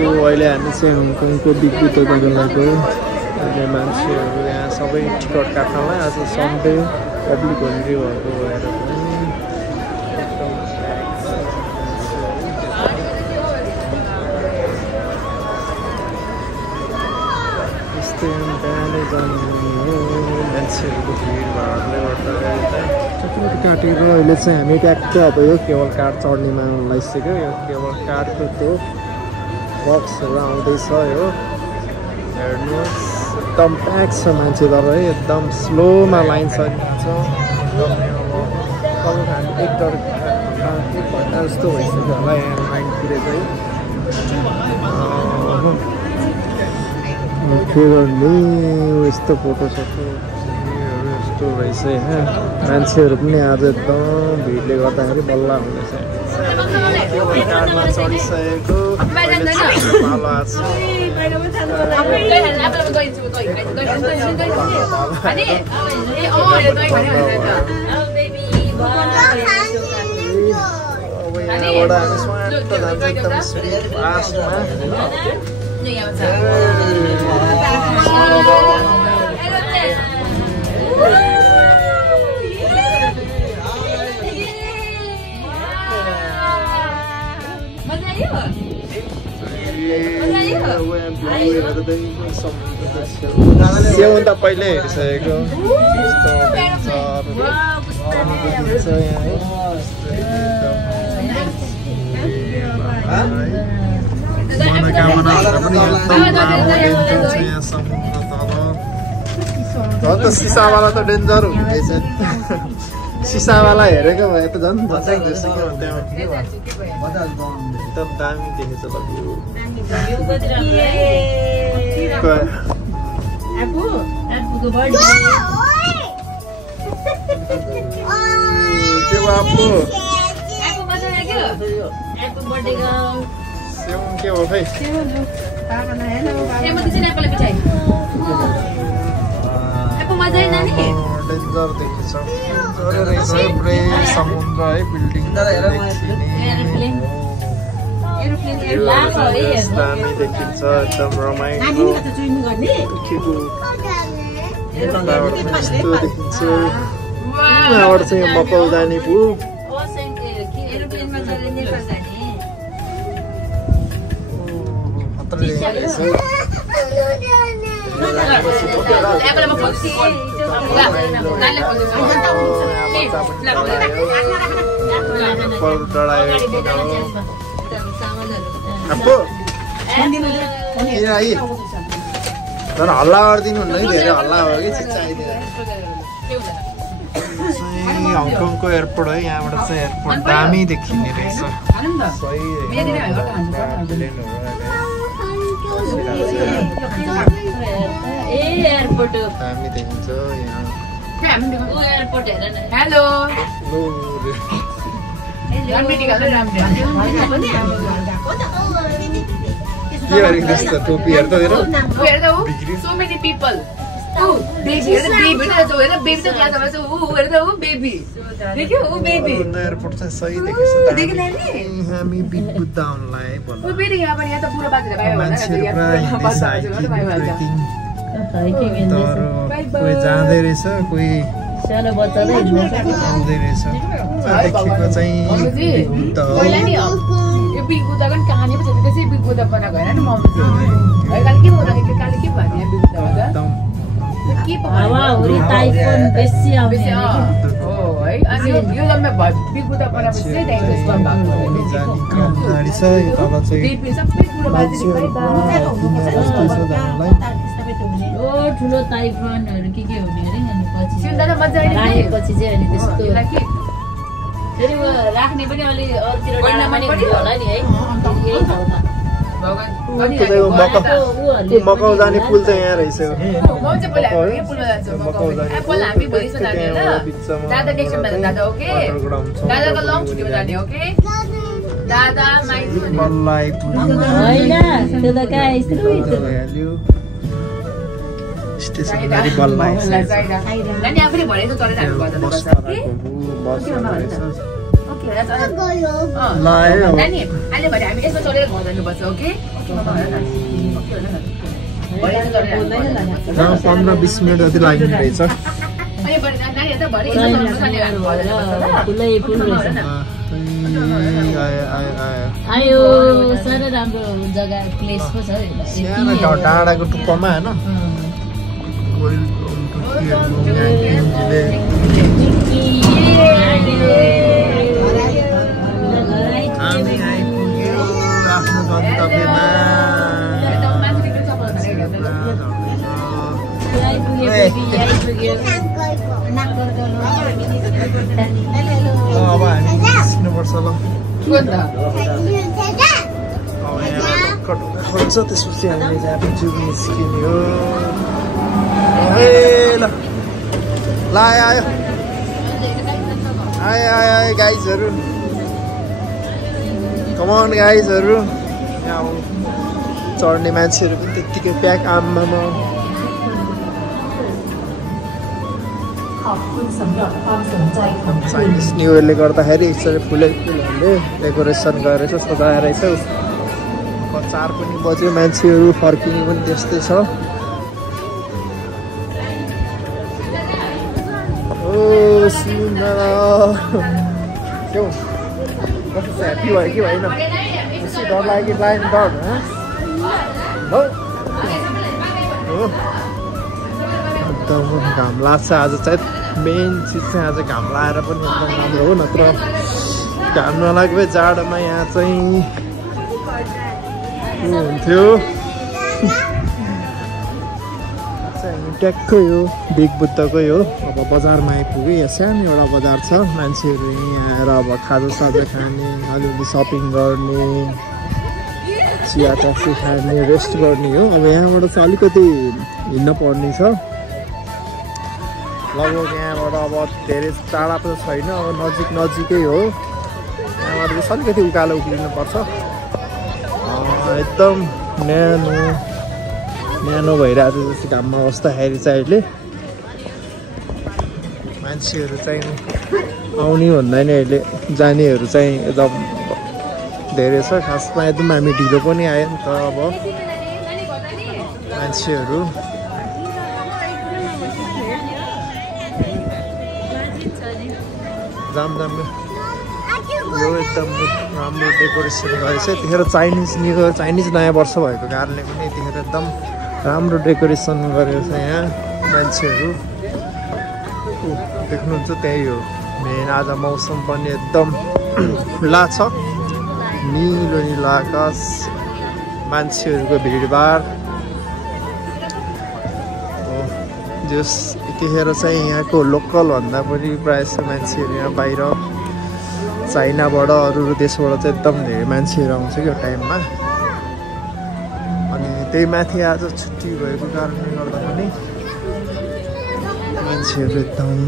अहिले हामी चाहिँ हङकङको बिग बुद्धको गएको अहिले मान्छेहरू यहाँ सबै टिकट काट्नलाई आज सन्डे पब्लिक होलिडे भएको भएर पनि एकदम यस्तै बिहानै जाने हो मान्छेहरूको भिडभाडले गर्दा टिकट काटेर अहिले चाहिँ हामी ट्याक्क अब यो केवल कार चढ्नेमा लगाइसक्यो यो केवल कारको त्यो बक्सहरू आउँदैछ यो हेर्नुहोस् एकदम प्याक छ मान्छे तर है एकदम स्लोमा लाइन छ एक घन्टा जस्तो भइसक्यो होला यहाँ लाइनतिर चाहिँ के गर्ने यस्तो फोटो यस्तो रहेछ यहाँ मान्छेहरू पनि आज एकदम भिडले गर्दाखेरि बल्ल हुँदैछ कारमा चढिसकेको स्याउ त पहिले हेरिसकेको झन् त सिसावाला त डेन्जर हुँदैछ सिसावाला हेरेको भए त झन् एकदम दामी देखेछ के हो खै डेन्जर देखेछ समुद्र है बिल्डिङ दामी देखिन्छ एकदम रमाइलो यस्तो देखिन्छ यहाँबाट चाहिँ मकौ जाने पु झन् हल्ला गरिदिनु हुन्न कि धेरै हल्ला भयो कि चिच्चाइदियो हङकङको एयरपोर्ट है यहाँबाट चाहिँ एयरपोर्ट दामी देखिने रहेछ दामी देखिन्छ टोपी हेर्दा so many people. Oh, baby, baby, baby. देखियो ओ बेबी एयरपोर्ट चाहिँ सही देखेछ हामी बिग बुद्ध आउनलाई भन्नु ओ बेबी यहाँ पनि यहाँ त पुरो बाजेले भयो भने कोही जाँदै रहेछ कोही सानो बच्चाले आउँदै रहेछ देखेको चाहिँ पहिला नि यो बिग बुद्ध पनि कहानी पो छ त्यसै बिग बुद्ध बनाएको हैन नि मम्मी है काले के बोलाको काले के भन्ने बिग बुद्ध भन्दा के हावा हुरी टाइफोन बेसी आउने हो है अनि यो लम्बा बिग बुद्ध बनापछि चाहिँ डाइभर्स गर्नु भएको गाडी छ यो तल चाहिँ बिपी सबै कुरो बाजे ओ ठुलो टाइफोनहरु के हुने अरे अनि पछि सुन्दा मजा आएपछि चाहिँ अनि त्यस्तो फेरि राख्ने पनि अलि अल्तिर डाँडा पनि होला नि है यही ठाउँमा मकौ जाने पुल चाहिँ यहाँ रहेछ हेर ल है अब नानी अहिले भने हामी यसो चढेर घर जानुपर्छ ओके 15-20 मिनट जति लाग्ने रहेछ आयो साह्रै राम्रो जग्गा प्लेस पो छ डाँडाको टुप्पोमा होइन हामी आइपुग्यौँ आफ्नो गन्तव्यमा अब हामी निस्किनुपर्छ ल खर्च त्यसपछि हामीले जहाँ जुग निस्किने हो ल ल आयो आयो आयो आयो गाइजहरू कमन गाइजहरू यहाँ चढ्ने मान्छेहरू पनि त्यत्तिकै प्याक आम्मामा चाइनिज न्यु इयरले गर्दाखेरि यसरी फुलहरूले डेकोरेसन गरेर सजाएर रहेछ 4 पनि बज्यो मान्छेहरू फर्किने पनि त्यस्तै छ ओ सुन्दर के कस्तो ह्याप्पी भयो कि होइन बेसी डर लाग्यो कि लाइन डर हो एकदम घाम लाग्छ आज चाहिँ मेन चिज चाहिँ आज घाम लाएर पनि एकदम राम्रो हो नत्र घाम नलाग्यो जाडोमा यहाँ चाहिँ हुन्थ्यो ट्याक्कै हो बिग बुद्धकै हो अब बजारमा आइपुग्यो यहाँ सानो एउटा बजार छ मान्छेहरू यहाँ आएर अब खाजासाजा खाने अलिअलि सपिङ गर्ने चिया कफी खाने रेस्ट गर्ने हो अब यहाँबाट चाहिँ अलिकति हिँड्न पर्ने छ लगभग यहाँबाट अब धेरै टाढा त छैन अब नजिकै हो यहाँबाट चाहिँ अलिकति उकालो उक्लिनुपर्छ एकदम न्यानो भइरहेको छ जस्तो घाममा बस्दाखेरि चाहिँ अहिले मान्छेहरू चाहिँ आउने भन्दा नि अहिले जानेहरू चाहिँ एकदम धेरै छ खासमा एकदम हामी ढिलो पनि आयो नि त अब मान्छेहरू जाम यो एकदम राम्रो डेकोरेसन गरेछ त्यतिखेर चाइनिज नयाँ वर्ष भएको कारणले पनि यतिखेर एकदम राम्रो डेकोरेसन गरेको छ यहाँ मान्छेहरू देख्नुहुन्छ त्यही हो मेन आज मौसम पनि एकदम खुल्ला छ निलो आकाश मान्छेहरूको भिडभाड जस यतिखेर चाहिँ यहाँको लोकल भन्दा पनि प्रायः जस्तो मान्छेहरू यहाँ बाहिर चाइनाबाट अरू देशबाट चाहिँ एकदम धेरै मान्छेहरू आउँछ क्या टाइममा अनि त्यही माथि आज छुट्टी भएको कारणले गर्दा पनि मान्छेहरू एकदम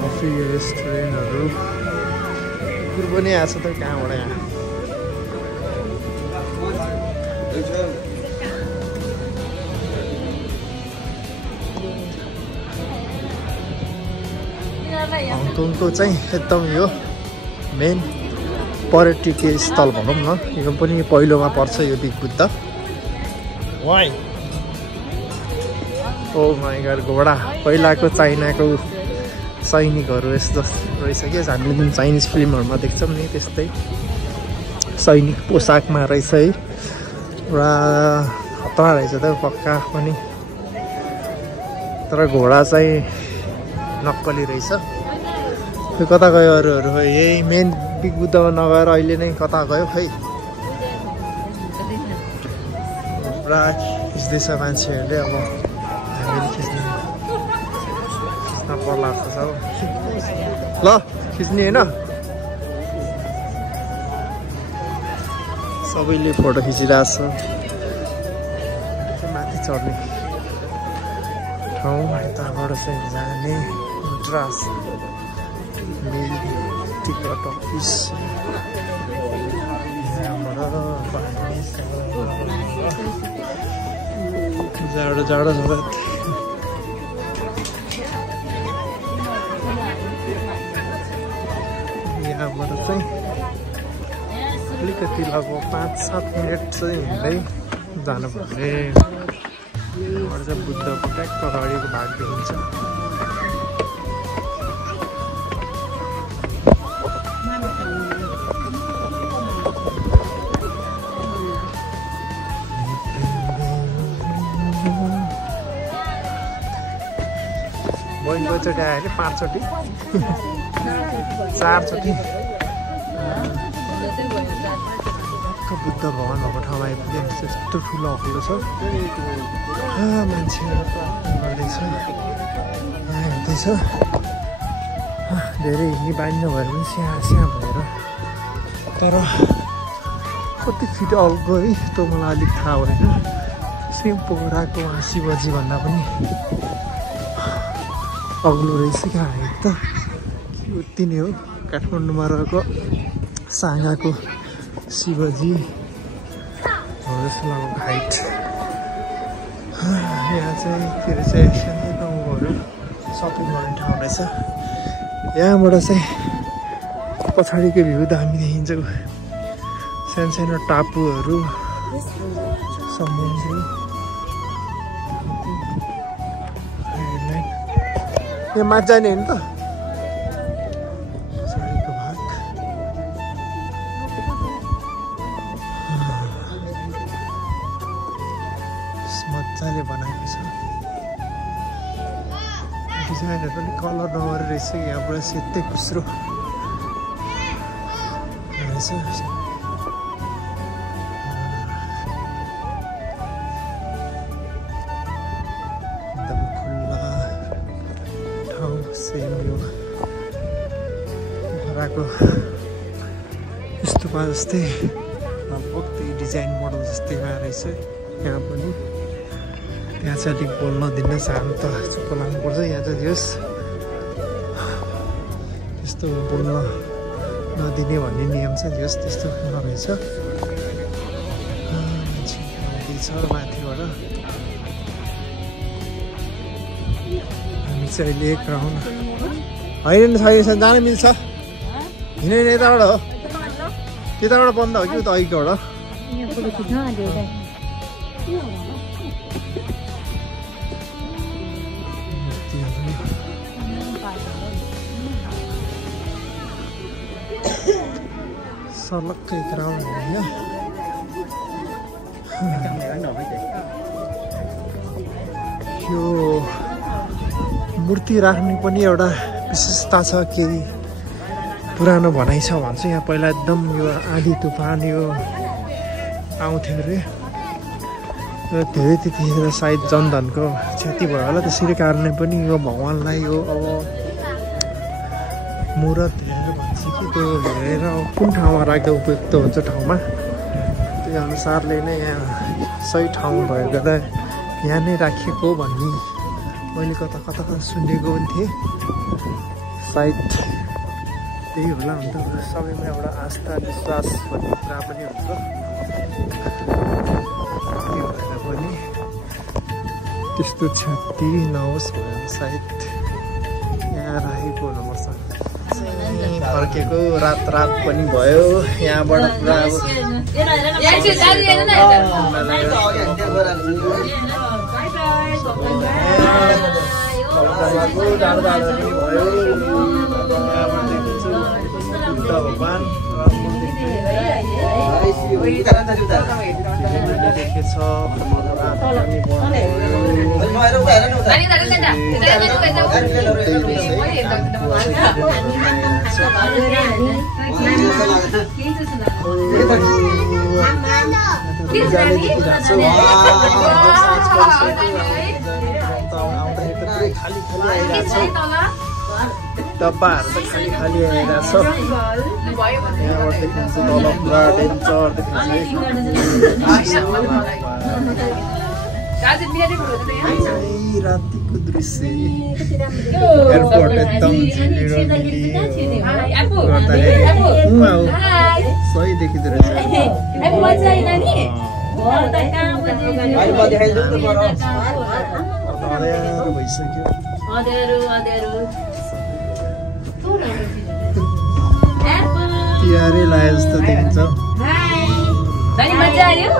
कफी रेस्टुरेन्टहरू पनि आएको छ त कहाँबाट यहाँ हङकङको चाहिँ एकदम यो मेन पर्यटकीय स्थल भनौँ न यो पनि पहिलोमा पर्छ यो बिग बुद्ध वाइ ओ माइ गॉड घोडा पहिलाको चाइनाको सैनिकहरू यस्तो रहेछ कि हामीले जुन चाइनिज फिल्महरूमा देख्छौँ नि त्यस्तै सैनिक पोसाकमा रहेछ है पुरा खतरा रहेछ त पक्का पनि तर घोडा चाहिँ नक्कली रहेछ कता गयो अरूहरू यही मेन बिग बुद्धमा नगएर अहिले नै कता गयो खै पुरा खिच्दैछ मान्छेहरूले अब हामीले खिच्न पर्ला जस्तो छ ल खिच्ने होइन सबैले फोटो खिचिरहेछ माथि चढ्ने ठाउँ यताबाट चाहिँ जाने मद्रास मेल टिकट अफिस यहाँबाट जाडो जाडो छ यहाँबाट चाहिँ अलिकति लगभग 5-7 मिनट चाहिँ हिँड्दै जानुपर्ने। यहाँबाट चाहिँ बुद्धको ट्याक्क अगाडिको भाग देखिन्छ। चोटि आयो अरे 5 चोटि 4 चोटि बुद्ध भगवान भएको ठाउँमा आइपुग्यो। यस्तो ठुलो अग्लो छ मान्छेहरू हेर्दैछ। धेरै हिँड्ने बानी नभएर पनि स्या भनेर तर कति फिट अग्लो है त्यो मलाई अलिक थाहा भएन। सेम पोखराको वहाँ शिवजी भन्दा पनि अग्लो रहेछ क्या हाइट त उति नै हो। काठमाडौँमा रहेको साँगाको शिवजी हो जस्तो लागेको हाइट। यहाँ चाहिँ के रहेछ सानो गाउँहरू सपिङ गर्ने ठाउँ रहेछ। यहाँबाट चाहिँ पछाडिको भ्यू दामी देखिन्छ। सानो सानो टापुहरू समुद्र यहाँ माथि जाने होइन त पछाडिको भाग मजाले बनाएको छ। डिजाइनहरू पनि कलर नगरेर रहेछ। यहाँबाट सेतै खुस्रो रहेछ। सेम यो पोखराको स्तूपा जस्तै लगभग त्यही डिजाइन मोडल जस्तै रहेछ। यहाँ पनि त्यहाँ चाहिँ अलिक बोल्न दिन्न शान्त चुप्प लाग्नुपर्छ। यहाँ चाहिँ जस त्यस्तो बोल्न नदिने भन्ने नियम छ। जस त्यस्तो नरहेछ। छ माथिबाट चाहिँ अहिले एक राउन्ड होइन छैन जान मिल्छ। हिँड्ने यताबाट हो त्यताबाट बन्द हो कि उता अघिबाट सर्लक्कै एक राउन्ड होइन। यो मूर्ति राख्ने पनि एउटा विशेषता छ। केही पुरानो भनाइ छ भन्छ। यहाँ पहिला एकदम यो आँधी तुफान यो आउँथ्यो अरे र धेरै त्यतिखेर सायद जनधनको क्षति भयो होला। त्यसरी कारणले पनि यो भगवान्लाई यो अब मुरत हेरेर भन्छ कि त्यो हेरेर कुन ठाउँमा राख्दा उपयुक्त हुन्छ ठाउँमा त्यही अनुसारले नै यहाँ सही ठाउँ भएको गर्दा यहाँ नै राखिएको भन्ने मैले कता सुनेको पनि थिएँ। सायद त्यही होला। अन्त सबैमा एउटा आस्था विश्वास भन्ने कुरा पनि हुन्छ। त्यो भएर पनि त्यस्तो क्षति नहोस् भनेर सायद यहाँ राखेको हुनुपर्छ। फर्केको रात पनि भयो। यहाँबाट पुरा जाडो पनि भयो। बुद्ध भगवान देखेछ। डब्बाहरू त खाली आइरहेको छ। यहाँबाट देखिन्छ तल पुरा डेन्जर देखिन्छ। रातिको दृश्य एयरपोर्ट एकदम सही देखिँदो रहेछ। अँध्यारो भइसक्यो तिहारै लागे जस्तो देखिन्छ मजा आयो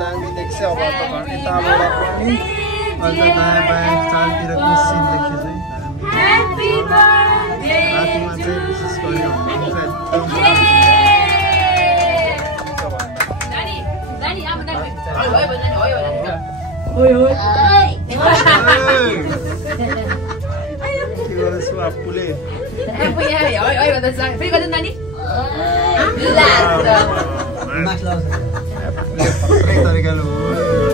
दामी देख्छ अब त घर यताबाट पनि अन्त दायाँ बायाँ चारतिरको सिन देख्छ रातिमा चाहिँ विशेष गरी के गर्दैछु आफूले तरिकाले